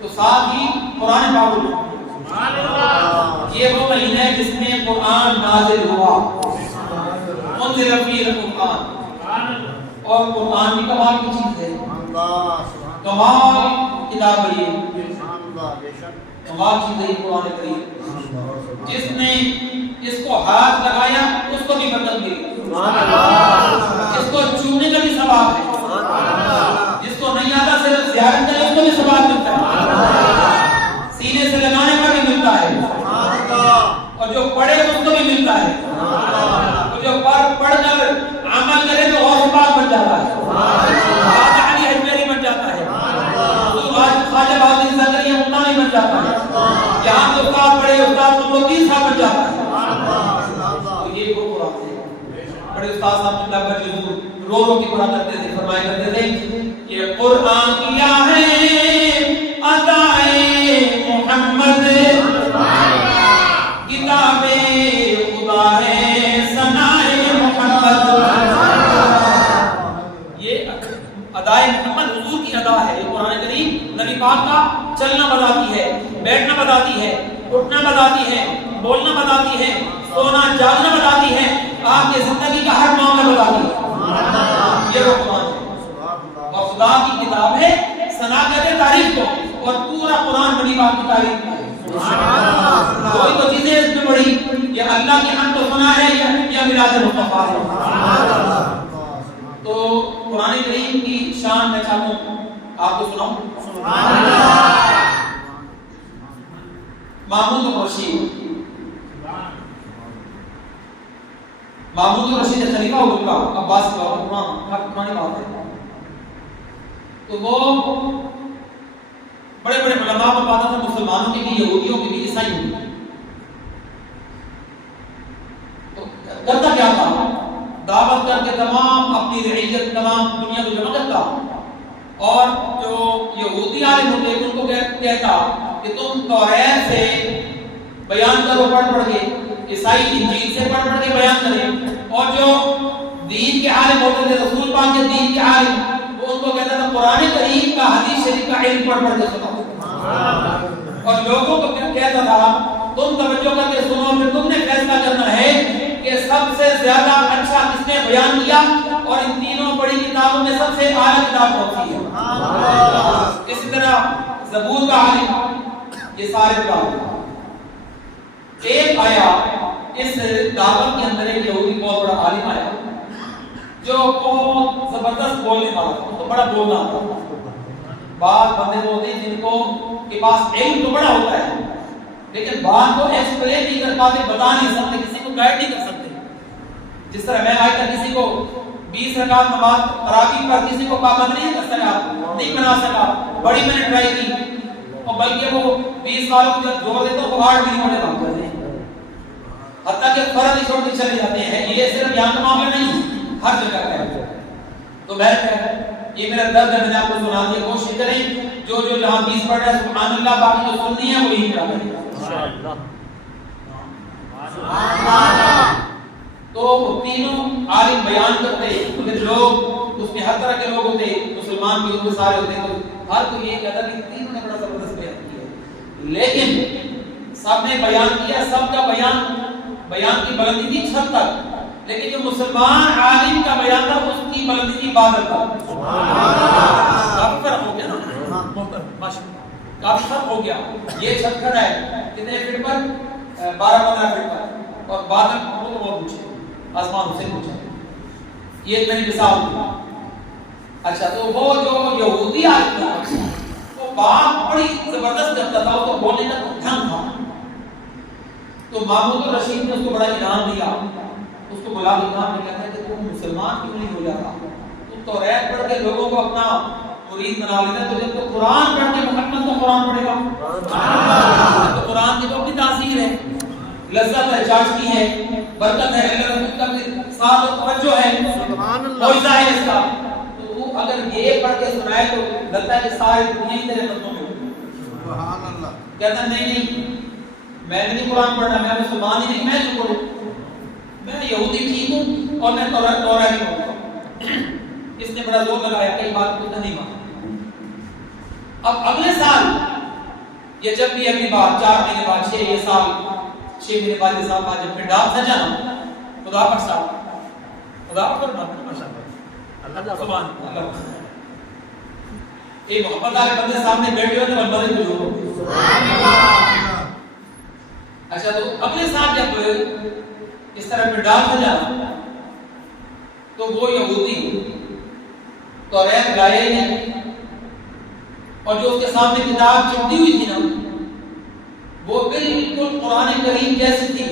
تو ساتھ ہی قرآن پاک یہ وہ مہینہ ہے جس میں قرآن نازل ہوا، منزل فیہ القرآن، اور قرآن بھی کمال کی چیز ہے، کمال کتاب ہے یہ، کمال چیز ہے یہ قرآن کریم، جس نے اس کو ہاتھ لگایا اس کو بھی برکت ملی، اس کو چھونے کا بھی ثواب ہے، جس کو نہیں آتا صرف زیارت کرے اس کو بھی ثواب ملتا ہے، سینے سے لگانے کا بھی ملتا ہے، اور جو پڑھے اس کو بھی ملتا ہے، اور جو پڑھ کر عمل کرے تو غوث پاک بن جاتا ہے، خواجہ علی حجویری بن جاتا ہے، خواجہ بہادر زکریا ممتانی بن جاتا ہے، یہاں تو استاد پڑھے استاد مفتی صاحب بن جاتا ہے۔ تو یہ وہ قرآن ہے، بڑے استاد صاحب اللہ پر جو رو رو کے قرآن کرتے تھے، فرمایا کرتے تھے یہ قرآن کیا ہے عطائے محمد، کتاب خدا ہے ثنائے محمد، یہ ادائے محمد حضور کی ادا ہے، یہ قرآن کریم نبی پاک کا چلنا بتاتی ہے، بیٹھنا بتاتی ہے، اٹھنا بتاتی ہے، بولنا بتاتی ہے، سونا جاگنا بتاتی ہے، آپ کی زندگی کا ہر معاملہ بتاتی ہے، یہ وہ قرآن ہے، اور خدا کی کتاب ہے، ثنا کرے تاریخ کو، اور پورا قرآن نبی پاک کی تاریخ ہے، کوئی تو چیزیں اس میں پڑھی، یہ اللہ کی حمد و ثنا ہے یا میلاد مصطفیٰ ہے۔ تو قرآن کریم کی شان میں چاہتا ہوں آپ کو سناؤں، محمود الرشید، محمود الرشید خلیفہ ہوگا کا عباس کا قرآن بات ہے، تو وہ بڑے بڑے علماء کو پاتا تھا، مسلمانوں کے بھی، یہودیوں کے بھی، عیسائیوں کے بھی، تو کرتا کیا تھا، دعوت کر کے تمام اپنی رعیت تمام دنیا کو جمع کرتا، اور جو یہودی عالم ہوتے ان کو کہتا کہ تم توریت سے بیان کرو پڑھ پڑھ کے، عیسائی انجیل سے پڑھ پڑھ کے بیان کریں، اور جو دین کے عالم ہوتے تھے رسول پاک کے دین کے عالم وہ ان کو کہتا تھا قرآن کریم کا حدیث شریف کا علم پڑھ پڑھ کے سناؤ، اور لوگوں کو کہتا تھا تم توجہ کر کے سنو، پھر تم نے فیصلہ کرنا ہے کہ سب سے زیادہ اچھا کس نے بیان کیا، اور ان تینوں بڑی کتابوں میں سب سے اعلیٰ کتاب کون سی ہے۔ اسی طرح زبور کا عالم، یہ سارے بات ایک آیا اس دعوت کے اندر ایک یہودی بہت بڑا عالم آیا جو بہت زبردست بولنے والا تھا، تو بڑا بولنا آتا تھا، بعض بندے تو ہوتے ہیں جن کو کے پاس علم تو بڑا ہوتا ہے لیکن بات کو ایکسپلین نہیں کر پاتے، بتا نہیں سکتے، کسی کو گائیڈ نہیں کر سکتے، جس طرح میں آج تک کسی کو 20 رکعت نماز تراویح پر کسی کو پابند نہیں کر سکا، نہیں بنا سکا، بڑی میں نے ٹرائی کی، اور بلکہ وہ 20 سال کو جب زور دیتا وہ 8 بھی پڑے کام کرتے ہیں، حتیٰ کہ فرض ہی چھوڑ کے چلے جاتے ہیں، یہ صرف یہاں کا معاملہ نہیں ہر جگہ کا ہے۔ تو میں یہ میرا درد ہے، میں نے آپ کو سنا دیا، کوشش کریں جو جہاں 20 پڑھ رہا ہے سبحان اللہ، باقی جو سننی ہے وہی کرا کریں۔ تو تینوں عالم بیان کرتے، پھر لوگ اس میں ہر طرح کے لوگ ہوتے، مسلمان بھی ہوتے، سارے ہوتے، تو ہر کوئی یہ کہتا کہ تینوں نے بڑا زبردست بیان کیا، لیکن سب نے بیان کیا، سب کا بیان کی بلندی تھی چھت تک، لیکن جو مسلمان عالم کا بیان تھا اس کی بلندی کی بادل تک، کافی فرق ہو گیا نا، کافی فرق ہو گیا، یہ چھت کھڑا ہے کتنے فٹ پر، 12-15 فٹ پر، اور بادل وہ تو بہت اونچے، آسمان سے اونچا، یہ میری مثال تھی۔ اچھا تو وہ جو یہودی عالم تھا وہ بات بڑی زبردست کرتا تھا، وہ تو بولنے کا ڈھنگ تھا، تو محمود الرشید نے اس کو بڑا انعام دیا، اس کو بلا کے کہا، میں کہتا ہے کہ تم مسلمان کیوں نہیں ہو جاتا، تم توریت پڑھ کے لوگوں کو اپنا مرید بنا لیتا ہے، تو جب تو قرآن پڑھ کے محمد تو قرآن پڑھے گا، تو قرآن کی تو اپنی تاثیر ہے، لذت ہے، چاشنی ہے، برکت ہے، اللہ رسول کا ساتھ توجہ ہے، معجزہ ہے اس کا، تو تو اگر یہ پڑھ کے سنائے تو لگتا ہے کہ ساری دنیا ہی تیرے قدموں میں ہوگی، سبحان اللہ، کہتا نہیں میں نہیں قرآن پڑھنا، میں مسلمان ہی نہیں، میں کیوں پڑھوں، میں یہودی ٹھیک ہوں اور میں تورا ہی ہوں۔ اس نے بڑا زور لگایا، کئی بات کو نہیں مانا۔ اب اگلے سال یہ جب بھی ابھی بات 4 مہینے بعد 6 مہینے بعد یہ سال بعد جب پنڈال سجا نا خدا پر صاحب اللہ سبحان اللہ ایک محبت والے بندے سامنے بیٹھے ہوتے ہیں بندے کو جوڑو سبحان اللہ. اچھا تو اپنے ساتھ جب اس طرح پنڈال سجا تو وہ یہودی توریت لائے نہیں اور جو اس کے سامنے کتاب چپٹی ہوئی تھی نا وہ بالکل قرآن کریم جیسی تھی.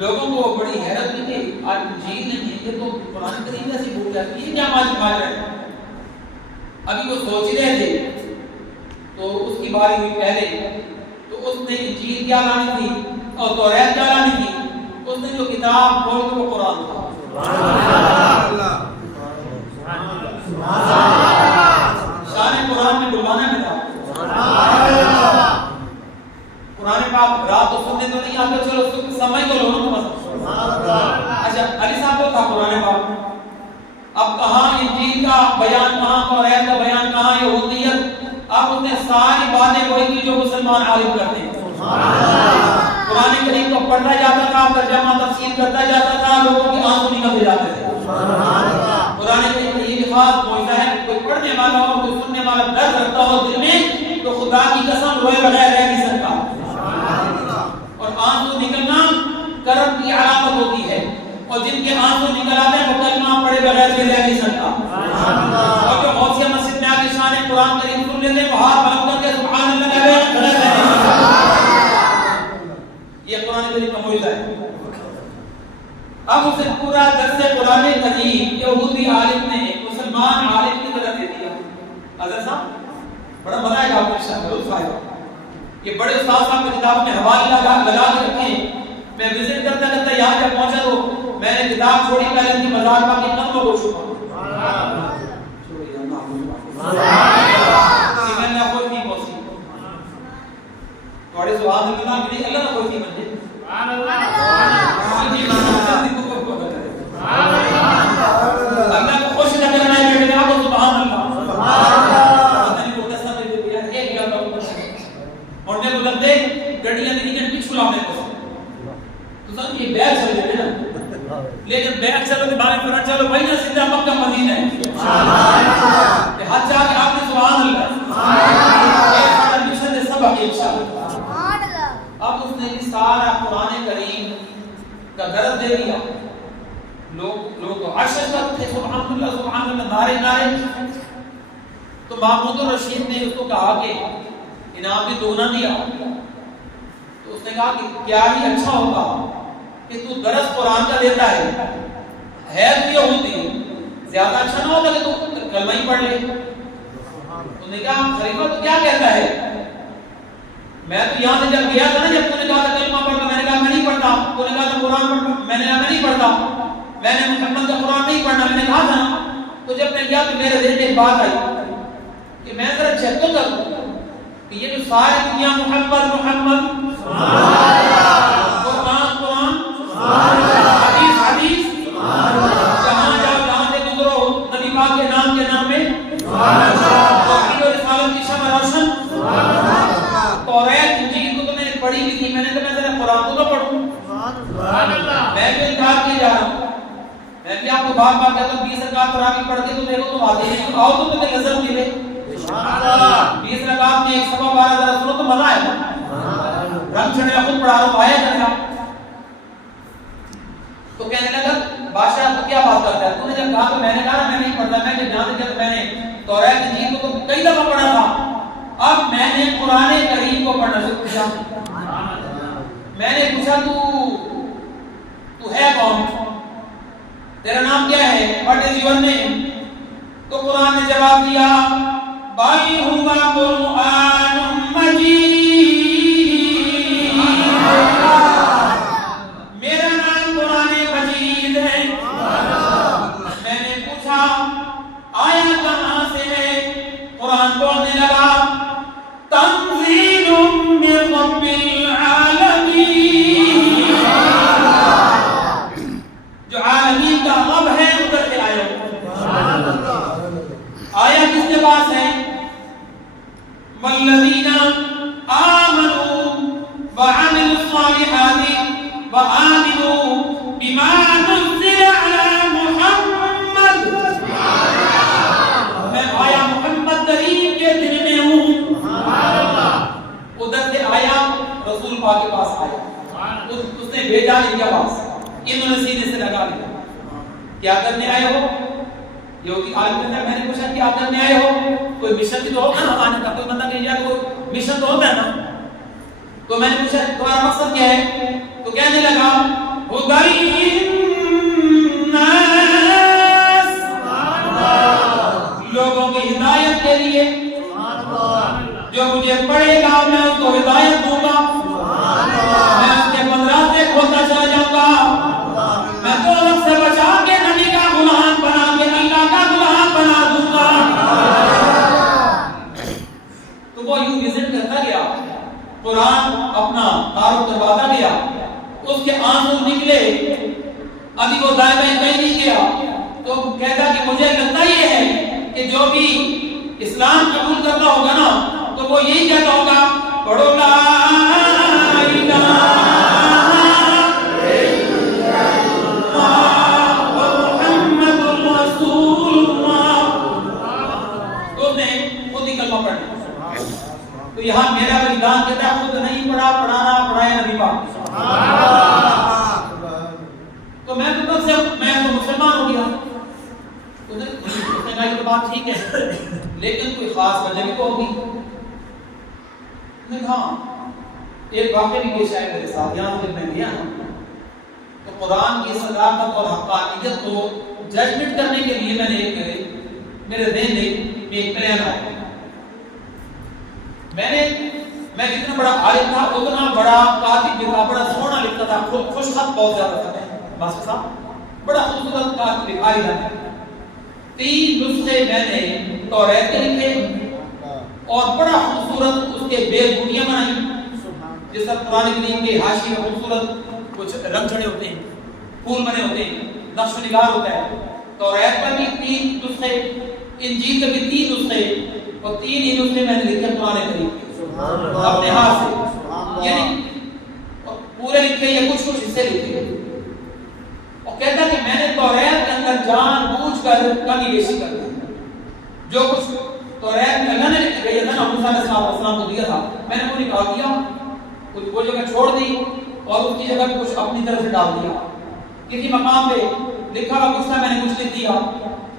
لوگوں کو بڑی حیرت ہوئی کہ آج انجیل نہیں یہ تو قرآن کریم جیسی بول جاتی ہے کیا ماجرا ہے. ابھی وہ سوچ رہے تھے تو اس کی باری ہوئی پہلے تو اس نے انجیل کیا لانی تھی اور توریت کیا لانی تھی. اس نے جو کتاب کھول کے وہ قرآن تھا. شان قرآن میں بلوانا ملا. قرآن پاک رات کو سننے تو نہیں آتے چلو سمجھ تو لو نا. اچھا علی صاحب کو تھا قرآن پاک. اب کہاں انجیل کا بیان کہاں توریت کا بیان کہاں یہودیت. اب اس نے ساری باتیں وہی کی جو مسلمان عالم کرتے ہیں. قرآن کریم کو پڑھتا جاتا تھا ترجمہ تفسیر کرتا جاتا تھا لوگوں کی آنسو نکلتے جاتے تھے. قرآن کریم کا یہ خاص معجزہ ہے. کوئی پڑھنے والا ہو کوئی سننے والا درد رکھتا ہو دل میں تو خدا کی قسم روئے بغیر رہ نہیں سکتا. اور آنسو نکلنا کرم کی علامت ہوتی ہے اور جن کے آنسو نکل آتے ہیں وہ کلمہ پڑھے بغیر بھی رہ نہیں سکتا. اور جو غوثیہ مسجد میں آگے شان قرآن کریم سن لیتے ہیں وہ ہاتھ بلند کر کے سبحان اللہ کہتے ہیں غلط ہے. یہ قرآن کریم کا معجزہ ہے. اب اسے پورا درس قرآن کریم یہودی عالم نے مسلمان عالم کی طرح دے دیا. حضرت صاحب بڑا مزہ آئے گا آپ کو انشاءاللہ لطف آئے گا. یہ بڑے استاد صاحب کی کتاب میں حوالے لگا کے رکھے ہیں. میں وزٹ کرتا کرتا یہاں جب پہنچا تو میں نے کتاب چھوڑی پہلے ان کی مزار پاک کے قدموں کو چھپا. میں نے کوئی نہیں پہنچی تھوڑے سبحان اللہ میری اللہ نہ کوئی نہیں بن جائے. اللہ کو خوش نہ کرنا ہے بیٹے آپ کو سبحان اللہ. اور نے بولتے گڑیاں نہیں کہ پچھو لانے کو تو سب کی بیگ چل گئے نا. لیکن بیگ چلو کے بارے فرنٹ چلو وہی نہ سیدھا مکہ مدینہ ہے. کہ ہاتھ جا کے آپ نے سبحان اللہ ایک ہمارا مشن ہے سبق انشاءاللہ. اب اس نے سارا قرآن کریم کا درد دے دیا. لوگ تو عرش کرتے سبحان اللہ نعرے. تو محمود الرشید نے اس کو کہا کہ انعام بھی دو نہ دیا. تو اس نے کہا کہ کیا ہی اچھا ہوگا کہ تو درس قرآن کا دیتا ہے تو یہودی زیادہ اچھا نہ ہوتا کہ تو کلمہ ہی پڑھ لے. تو نے کہا خلیفہ تو کیا کہتا ہے. میں تو یہاں سے جب گیا تھا نا جب تو نے کہا تھا کلمہ پڑھنا میں نے کہا میں نہیں پڑھتا. تو نے کہا تھا قرآن پڑھنا میں نے کہا میں نہیں پڑھتا. میں نے محمد کا قرآن نہیں پڑھنا میں نے کہا تھا. تو جب میں گیا تو میرے ذہن میں ایک بات آئی کہ میں ذرا چیک تو کروں کہ یہ جو ساری دنیا محمد قرآن حدیث جہاں جاؤ جہاں سے گزرو نبی پاک کے نام میں توحید و رسالت کی شمع روشن. توریت انجیل کو تو میں نے پڑھی بھی تھی. میں نے کہا میں ذرا قرآن کو تو پڑھوں. میں بھی انکار کیے جا رہا ہوں. میں بھی آپ کو بار بار کہتا ہوں 20 رکعت تراویح پڑھ کے تو دیکھو تم آتے ہیں تو آؤ تو تمہیں لذت ملے. 20 رکعت میں 112 ذرا سنو تو مزہ آئے گا. رنگ چڑھے خود پڑھا رہا ہوں آیا کرنا. تو کہنے لگا بادشاہ تو کیا بات کرتا ہے. تو نے جب کہا تو میں نے کہا میں نہیں پڑھتا. میں جب جانتے جب میں نے توریت انجیل کو کئی دفعہ پڑھا تھا. اب میں نے قرآن کریم کو پڑھنا شروع کیا. میں نے پوچھا تو ہے کون, تیرا نام کیا ہے, what is your name. تو قرآن نے جواب دیا بل هو قرآن مجید. میرا نام قرآن مجید ہے. میں نے پوچھا آیا کہاں سے ہے. قرآن بولنے لگا تنزیل من رب العالمین. جو عالمین کا رب ہے ادھر سے آیا. آیا کس کے پاس ہے. والذین آمنوا وعملوا الصالحات وآمنوا بما نزل على محمد. میں آیا محمد کریم کے دل میں ہوں. ادھر سے آیا رسول پاک کے پاس آیا, اس نے بھیجا ان کے پاس, انہوں نے سینے سے لگا لیا. کیا کرنے آئے ہو؟ یہودی عالم کہتا ہے میں نے پوچھا کیا کرنے آئے ہو؟ کوئی مشن بھی تو ہوگا نا آنے کا, کوئی بندہ کہ یار کوئی مشن تو ہوتا ہے نا. تو میں نے پوچھا تمہارا مقصد کیا ہے؟ تو کہنے لگا ہدی الناس, لوگوں کی ہدایت کے لیے. جو مجھے پڑھے گا میں اس کو ہدایت دوں گا, میں اس کے پندرہ سے کھولتا چلا جاؤں گا, میں دوزخ سے بچا کے نبی کا غلام بنا کے اللہ کا غلام بنا دوں گا. تو وہ یوں وزٹ کرتا گیا, قرآن اپنا تعارف کرواتا گیا, اس کے آنسو نکلے, ابھی وہ دائیں بائیں کہیں نہیں گیا. تو کہتا کہ مجھے لگتا یہ ہے کہ جو بھی اسلام قبول کرتا ہوگا نا تو وہ یہی کہتا ہوگا پڑھو لا الہ الا اللہ محمد رسول اللہ. تو اس نے خود ہی کلمہ پڑھا. تو یہاں میرا بلیدان کہتا ہے خود نہیں پڑھا, پڑھانا پڑھایا نبی پاک. تو میں تو مسلمان ہو گیا. اس نے کہا یہ بات ٹھیک ہے لیکن کوئی خاص وجہ بھی تو ہوگی. میں نے کہا ایک واقعہ بھی پیش آیا میرے ساتھ. یہاں جب میں گیا نا تو قرآن کی صداقت اور حقانیت کو ججمنٹ کرنے کے لیے میں نے میرے ذہن میں ایک پلان آیا. میں جتنا بڑا عالم تھا اتنا بڑا کاتب بھی تھا, بڑا سونا لکھتا تھا, خوش خط بہت زیادہ تھا. ماسٹر صاحب بڑا خوبصورت کاتب لکھاری تھا. 3 نسخے میں نے توریت کے لکھے اور بڑا خوبصورت اس کے بیل بوٹیاں بنائی, جس طرح قرآن کریم کے حاشیے میں خوبصورت کچھ رنگ چڑھے ہوتے ہیں, پھول بنے ہوتے ہیں, نقش و نگار ہوتا ہے. توریت پر بھی 3 نسخے, انجیل کے بھی 3 نسخے, اور 3 ہی نسخے میں نے لکھے قرآن کریم کے اپنے ہاتھ سے. یعنی پورے لکھے یا کچھ حصے لکھے. اور کہتا کہ میں نے توریت کے اندر جان بوجھ کر کمی بیشی کر دی. جو کچھ توریت میں اللہ نے کہا تھا نا موسیٰ علیہ السلام کو دیا تھا, میں نے وہ نکال دیا, کچھ وہ جگہ چھوڑ دی اور اس کی جگہ کچھ اپنی طرف سے ڈال دیا. کسی مقام پہ لکھا ہوا کچھ تھا میں نے کچھ لکھ دیا.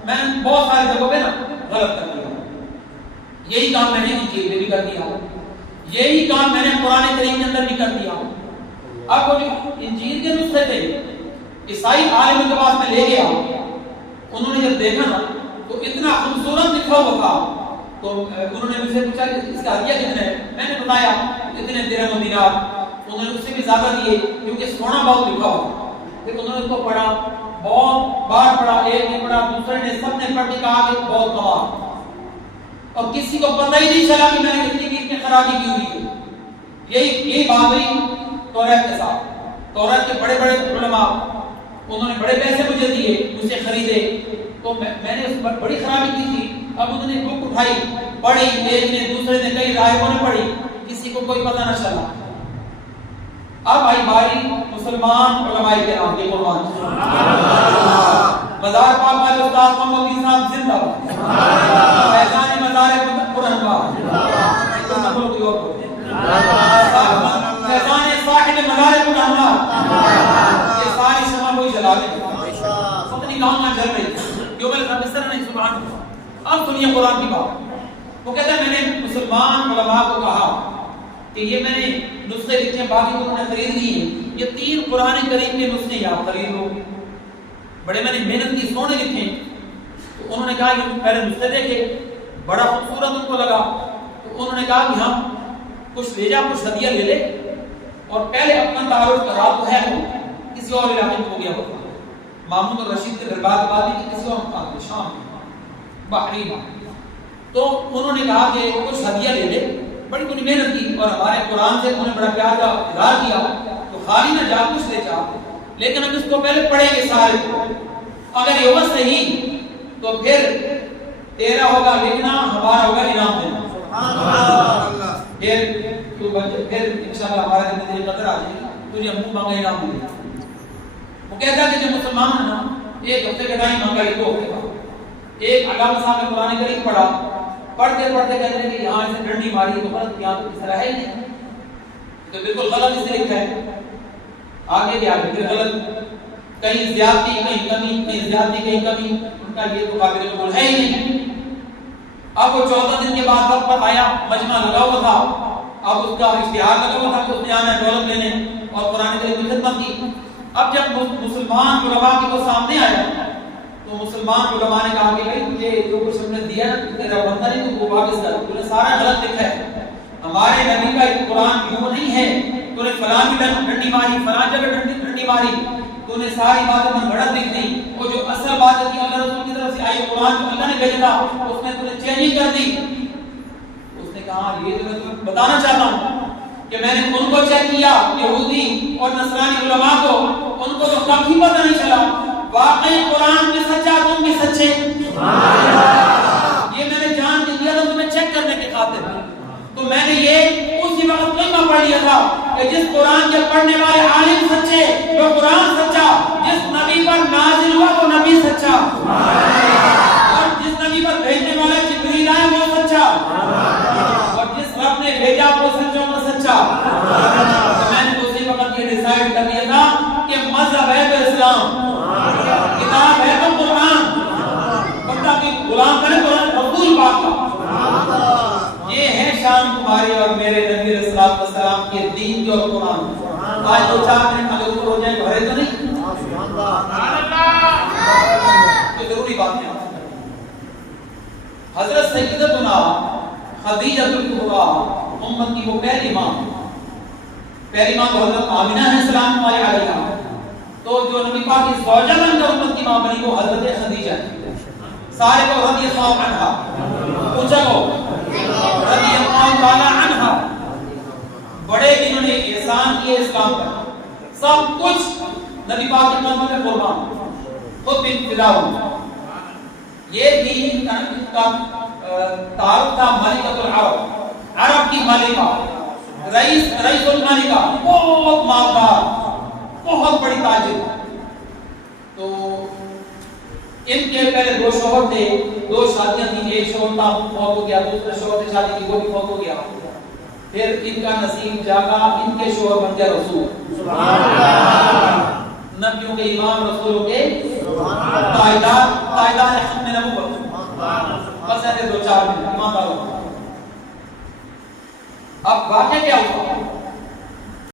میں نے بہت سارے جگہوں پہ نا غلط کر دیا. یہی کام میں نے انجیل میں بھی کر دیا, یہی کام میں نے قرآن کریم کے اندر بھی کر دیا. اب وہ جو انجیل کے نسخے تھے عیسائی عالم کے پاس میں لے گیا, انہوں نے جب دیکھا نا تو اتنا خوبصورت لکھا ہوا تھا. تو انہوں نے مجھ سے پوچھا کہ اس کا ہدیہ کتنا ہے؟ میں نے بتایا اتنے درہم و دینار. انہوں نے اس سے بھی زیادہ دیے کیونکہ سونا بہت لکھا ہوا. پھر انہوں نے اس کو پڑھا, بہت بار پڑھا, ایک نے پڑھا, دوسرے نے, سب نے پڑھ کے کہا کہ بہت کمال. اور کسی کو پتہ ہی نہیں چلا کہ میں نے اتنی خرابی کی ہوئی ہے. یہی بات ہوئی توریت کے ساتھ. توریت کے بڑے بڑے علماء انہوں نے بڑے پیسے مجھے دیے, مجھ سے خریدے, تو میں نے اس پر بڑی خرابی کی تھی. اب انہوں نے بک اٹھائی, پڑھی, ایک نے, دوسرے نے, کئی راہبوں نے پڑھی, کسی کو کوئی پتہ نہ چلا. اب آئی باری مسلمان علماء کرام کے قربان. مزار پاک والے استاد محمد علی صاحب زندہ باد. فیضان مزار قرآن پاک. فیضان صاحب مزار قرآن پاک. یہ ساری شمع کوئی جلا دے. اپنی گاؤں میں جل رہی. کیوں میں اس طرح نہیں سبحان اللہ. اب سنیے قرآن کی بات. وہ کہتا ہے میں نے مسلمان علماء کو کہا کہ یہ میں نے نسخے لکھے, باقی کو انہوں نے خرید لیے. یہ 3 قرآن کریم کے نسخے آپ خرید لو. بڑے میں نے محنت کی, سونے لکھے. تو انہوں نے کہا کہ پہلے نسخے دیکھے, بڑا خوبصورت ان کو لگا. تو انہوں نے کہا کہ ہم کچھ لے جا, کچھ ہدیہ لے لے, اور پہلے اپنا تعارف کرا. تو ہے وہ کسی اور علاقے میں ہو گیا ہوتا, مامون الرشید کے دربار کے بعد بھی کسی اور مقام میں, شام میں, بحرین. تو انہوں نے کہا کہ کچھ ہدیہ لے لے. بڑی بڑی محنت کی اور ہمارے قرآن سے انہوں نے بڑا پیار کا اظہار کیا. تو خالی نہ جا, کچھ لے جا, لیکن ہم اس کو پہلے پڑھیں گے سارے. اگر یہ وقت نہیں تو پھر تیرا ہوگا لکھنا, ہمارا ہوگا انعام دینا. پھر تو پھر انشاءاللہ ہمارے دل میں تیری قدر آ جائے گی، تجھے منہ مانگا انعام ملے گا۔ وہ کہتا ہے کہ جب مسلمان ہے نا ایک ہفتے کا ٹائم مانگا، 2 ہفتے کا، ایک علامہ صاحب نے قرآن کریم پڑھا، پڑھتے پڑھتے کہتے ہیں کہ یہاں سے ڈنڈی ماری تو غلط، یہاں تو اس طرح ہے ہی نہیں، تو بالکل غلط اس سے لکھا ہے، آگے بھی آگے پھر غلط، کہیں زیادتی کہیں کمی، کہیں زیادتی کہیں کمی، ان کا یہ تو قابل قبول ہے ہی نہیں۔ اب وہ 14 دن کے بعد وقت پر آیا، مجمع لگا ہوا تھا، اب اس کا اشتہار لگا ہوا تھا کہ اس نے آنا ہے دولت لینے اور قرآن کریم کی خدمت کی۔ اب جب مسلمان علماء کے وہ سامنے آیا تو مسلمان علماء نے کہا کہ بھائی تجھے جو کچھ ہم نے دیا تیرا بندہ نہیں، تو وہ واپس کر، تو نے سارا غلط لکھا ہے، ہمارے نبی کا قرآن یوں نہیں ہے، تو نے فلاں بھی ڈنڈی ماری، فلاں جگہ ڈنڈی ماری، تو نے ساری باتیں میں غلط لکھ دی، وہ جو اصل بات ہے کہ اللہ رسول کی طرف سے آئی قرآن جو اللہ نے بھیجا تھا اس نے تو نے چینج کر دی۔ اس نے کہا یہ تو میں تمہیں بتانا چاہتا ہوں کہ میں نے ان کو چیک کیا، یہودی اور نصرانی علماء کو، ان کو تو کبھی پتہ نہیں چلا، واقعی قرآن بھی سچا تم بھی سچے، یہ میں نے جان کے دیا تھا تمہیں چیک کرنے کے خاطر، تو میں نے یہ اسی وقت کلمہ پڑھ لیا تھا کہ جس قرآن کے پڑھنے والے عالم سچے، وہ قرآن سچا، جس نبی پر نازل ہوا وہ نبی سچا، اور جس نبی پر بھیجنے والا جبریل آیا وہ سچا، اور جس رب نے بھیجا وہ سچا وہ سچا۔ تو میں نے اسی وقت یہ ڈیسائیڈ کر لیا تھا کہ مذہب ہے تو اسلام، کتاب ہے تو قرآن، بندہ کی غلام کرے قرآن رسول پاک کا، یہ ہے شان تمہاری اور میرے نبی علیہ السلام کے دین کے اور قرآن۔ آج 2-4 منٹ اگر اوپر ہو جائیں بھرے تو نہیں، تو ضروری بات ہے۔ حضرت سیدتنا خدیجہ الکبریٰ امت کی وہ پہلی ماں تو حضرت آمینہ ہے سلام اللہ علیہا، تو جو نبی پاک کی زوجہ بن کر امت کی ماں بنی وہ حضرت خدیجہ ہے۔ سارے کو رضی اللہ عنہا پوچھا کو رضی اللہ تعالی عنہا، بڑے انہوں نے احسان کیے اسلام پر، سب کچھ نبی پاک کی خدمت میں قربان، خود بھی فدا ہوئے۔ یہ دین کا تعارف تھا ملکۃ العرب، عرب کی ملکہ، رئیس الملکہ، بہت مالدار، بہت بڑی تاجر۔ تو ان کے پہلے 2 شوہر تھے، 2 شادیاں تھیں، ایک شوہر تھا فوت ہو گیا، دوسرے شوہر سے شادی کی وہ بھی فوت ہو گیا، پھر ان کا نصیب جاگا، ان کے شوہر بن گیا رسول، سبحان اللہ، نبیوں کے امام، رسولوں کے تائیدار ختم نبوت۔ بس ایسے 2-4 منٹ ایمانداروں۔ اب واقعہ کیا ہوا؟